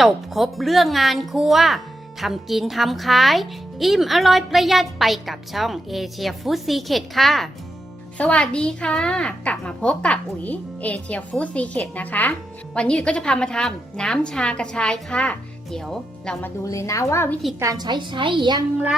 จบครบเรื่องงานครัวทำกินทำขาย อิ่มอร่อยประหยัดไปกับช่องเอเชียฟู้ดซีเค t ค่ะ สวัสดีค่ะ กลับมาพบกับอุ๋ยเอเชียฟู้ดซีเค t นะคะ วันนี้ก็จะพามาทำน้ำชากระชายค่ะ เดี๋ยวเรามาดูเลยนะว่าวิธีการใช้ใช้อย่างไร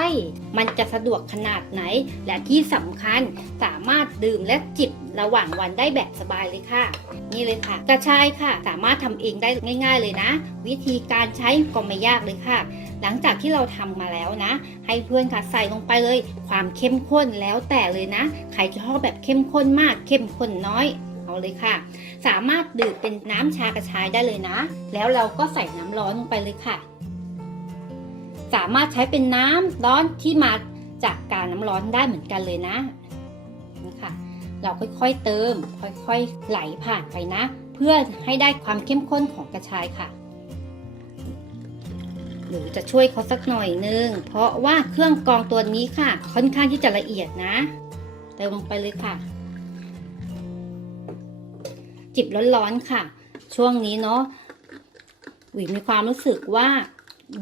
มันจะสะดวกขนาดไหน และที่สำคัญสามารถดื่มและจิบ ระหว่างวันได้แบบสบายเลยค่ะ นี่เลยค่ะ กระชายค่ะ สามารถทำเองได้ง่าย ๆเลยนะ วิธีการใช้ก็ไม่ยากเลยค่ะ หลังจากที่เราทำมาแล้วนะ ให้เพื่อนค่ะใส่ลงไปเลย ความเข้มข้นแล้วแต่เลยนะ ใครชอบแบบเข้มข้นมาก เข้มข้นน้อยเอาเลยค่ะ สามารถดื่มเป็นน้ำชากระชายได้เลยนะ แล้วเราก็ใส่น้ำร้อนลงไปเลยค่ะ สามารถใช้เป็นน้ำร้อนที่มาจากการน้ำร้อนได้เหมือนกันเลยนะนี่ค่ะ เราค่อยๆเติม ค่อยๆไหลผ่านไปนะ เพื่อให้ได้ความเข้มข้นของกระชายค่ะ หรือจะช่วยเขาสักหน่อยนึง เพราะว่าเครื่องกรองตัวนี้ค่ะ ค่อนข้างที่จะละเอียดนะ เติมลงไปเลยค่ะ จิบร้อนๆค่ะ ช่วงนี้เนาะหวิมีความรู้สึกว่า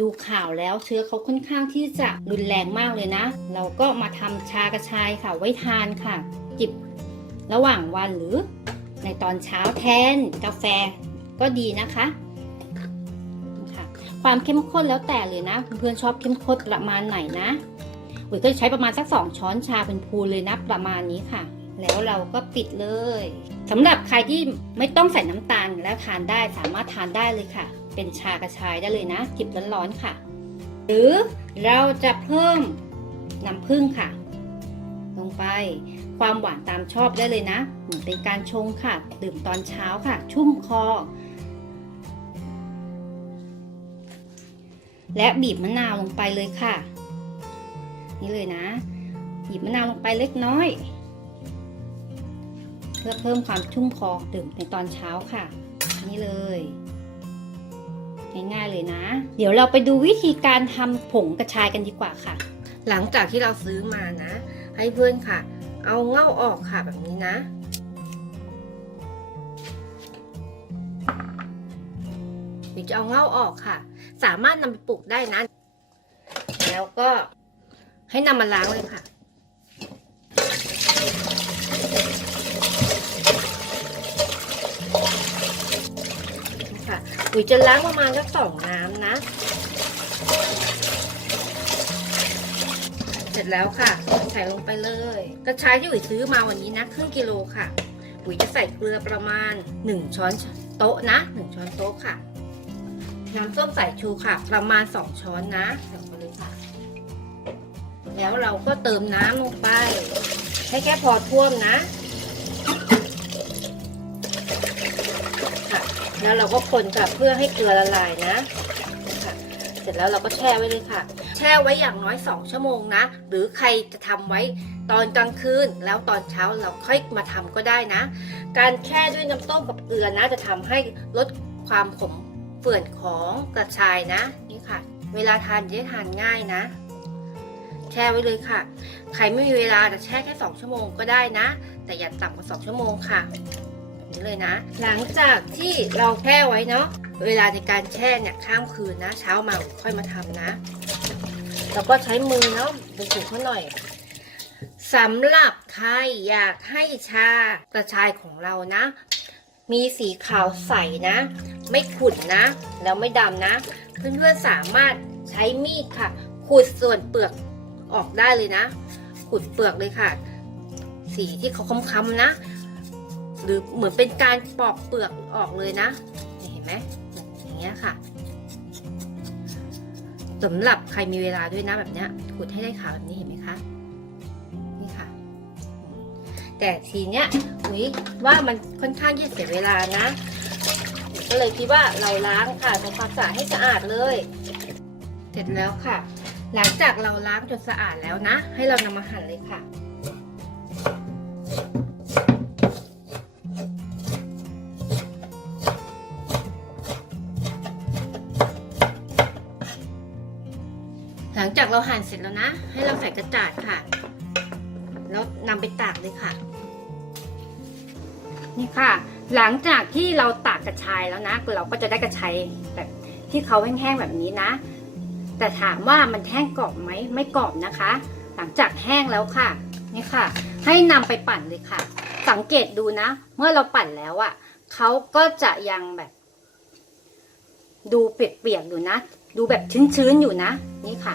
ดูข่าวแล้วเชื้อเขาค่อนข้างที่จะรุนแรงมากเลยนะ เราก็มาทำชากระชายค่ะไว้ทานค่ะ จิบ ระหว่างวันหรือในตอนเช้าแทนกาแฟก็ดีนะคะค่ะความเข้มข้นแล้วแต่เลยนะ เพื่อนๆชอบเข้มข้นประมาณไหนนะอุ๋ยก็ใช้ประมาณสักสองช้อนชาเป็นพูนเลยนะประมาณนี้ค่ะ แล้วเราก็ปิดเลยสำหรับใครที่ไม่ต้องใส่น้ำตาลแล้วทานได้สามารถทานได้เลยค่ะ เป็นชากระชายได้เลยนะจิบร้อนๆค่ะ หรือเราจะเพิ่มน้ำผึ้งค่ะ ลงไป ความหวานตามชอบได้เลยนะ เหมือนเป็นการชงค่ะ ดื่มตอนเช้าค่ะ ชุ่มคอ และบีบมะนาวลงไปเลยค่ะ นี่เลยนะ บีบมะนาวลงไปเล็กน้อย เพื่อเพิ่มความชุ่มคอดื่มในตอนเช้าค่ะ นี่เลยง่ายๆเลยนะ เดี๋ยวเราไปดูวิธีการทำผงกระชายกันดีกว่าค่ะ หลังจากที่เราซื้อมานะ ให้เพื่อนค่ะ เอาเง่าออกค่ะแบบนี้นะ เดี๋ยวจะเอาเง่าออกค่ะ สามารถนำไปปลูกได้นะ แล้วก็ให้นำมาล้างเลยค่ะค่ะอุ๋ยจะล้างประมาณสักสองน้ำนะ ร็จแล้วค่ะ ใส่ลงไปเลย กระชายที่อุ๋ยซื้อมาวันนี้นะครึ่งกิโลค่ะอุ๋ยจะใส่เกลือประมาณ 1 ช้อนโต๊ะนะ 1 ช้อนโต๊ะค่ะ น้ำส้มสายชูค่ะ ประมาณ 2 ช้อนนะใส่ลงไปเลยค่ะ แล้วเราก็เติมน้ำลงไป ให้แค่พอท่วมนะค่ะแล้วเราก็คนค่ะเพื่อให้เกลือละลายนะ ร็จแล้วเราก็แช่ไว้เลยค่ะ แช่ไว้อย่างน้อย 2 ชั่วโมงนะ หรือใครจะทำไว้ตอนกลางคืน แล้วตอนเช้าเราค่อยมาทำก็ได้นะ การแช่ด้วยน้ำต้มกับเกลือนะ จะทำให้ลดความขมเฝื่อนของกระชายนะนี่ค่ะ เวลาทานจะได้ทานง่ายนะแช่ไว้เลยค่ะ ใครไม่มีเวลาจะแช่แค่ 2 ชั่วโมงก็ได้นะ แต่อย่าต่ำกว่า 2 ชั่วโมงค่ะ นี้เลยนะ หลังจากที่เราแช่ไว้เนาะเวลาในการแช่เนี่ยข้ามคืนนะ เช้ามาค่อยมาทำนะแล้วก็ใช้มือเนาะไปถูเขาหน่อยสำหรับใครอยากให้ชากระชายของเรานะ มีสีขาวใสนะ ไม่ขุ่นนะ แล้วไม่ดำนะ เพื่อนๆสามารถใช้มีดค่ะขูดส่วนเปลือกออกได้เลยนะขูดเปลือกเลยค่ะ สีที่เขาค้ำๆนะ หรือเหมือนเป็นการปอกเปลือกออกเลยนะเห็นไหมอย่างเงี้ยค่ะสำหรับใครมีเวลาด้วยนะแบบเนี้ยขูดให้ได้ขาวแบบนี้เห็นไหมคะนี่ค่ะ แต่ทีเนี้ยอุ้ยว่ามันค่อนข้างที่จะเสียเวลานะ ก็เลยคิดว่าเราล้างค่ะทำความสะอาดให้สะอาดเลย เสร็จแล้วค่ะ หลังจากเราล้างจนสะอาดแล้วนะ ให้เรานำมาหั่นเลยค่ะ หลังจากเราหั่นเสร็จแล้วนะ ให้เราใส่กระจาดค่ะ แล้วนำไปตากเลยค่ะ นี่ค่ะ หลังจากที่เราตากกระชายแล้วนะ เราก็จะได้กระชายแบบที่เขาแห้งๆแบบนี้นะ แต่ถามว่ามันแห้งกรอบไหมไม่กรอบนะคะ หลังจากแห้งแล้วค่ะนี่ค่ะ ให้นำไปปั่นเลยค่ะ สังเกตดูนะ เมื่อเราปั่นแล้วอะ่ะเขาก็จะยังแบบ ดูเปียกๆอยู่นะ ดูแบบชื้นๆอยู่นะ นี่ค่ะ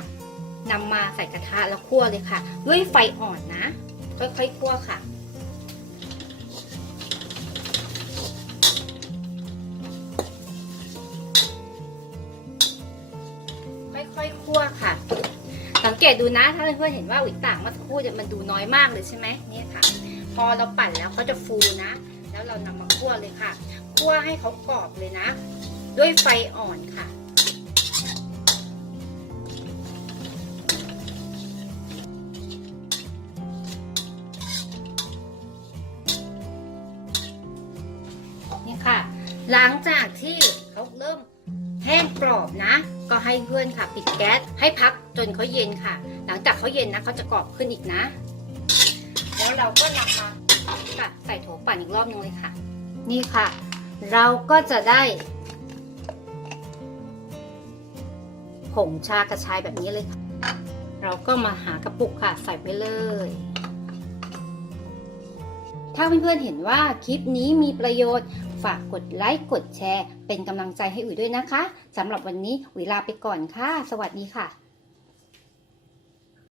นำมาใส่กระทะแล้วคั่วเลยค่ะ ด้วยไฟอ่อนนะ ค่อยๆคั่วค่ะ ค่อยๆคั่วค่ะ สังเกตดูนะ ถ้าเพื่อนๆเห็นว่าอุ๋ยต่างมื่อสักครู่เนี่ยมันดูน้อยมากเลยใช่ไหมนี่ค่ะ พอเราปั่นแล้วเขาจะฟูนะ แล้วเรานำมาคั่วเลยค่ะ คั่วให้เขากรอบเลยนะ ด้วยไฟอ่อนค่ะ หลังจากที่เขาเริ่มแห้งกรอบนะ ก็ให้เพื่อนค่ะ ปิดแก๊สให้พักจนเขาเย็นค่ะ หลังจากเขาเย็นนะเขาจะกรอบขึ้นอีกนะ แล้วเราก็นำมาค่ะใส่โถปั่นอีกรอบนึงเลยค่ะ นี่ค่ะ เราก็จะได้ผงชากระชายแบบนี้เลยค่ะ เราก็มาหากระปุกค่ะ ใส่ไปเลย ถ้าเพื่อนๆเห็นว่าคลิปนี้มีประโยชน์ ฝากกดไลค์กดแชร์ เป็นกำลังใจให้อุ๋ยด้วยนะคะสำหรับวันนี้อุ๋ยลาไปก่อนค่ะ สวัสดีค่ะ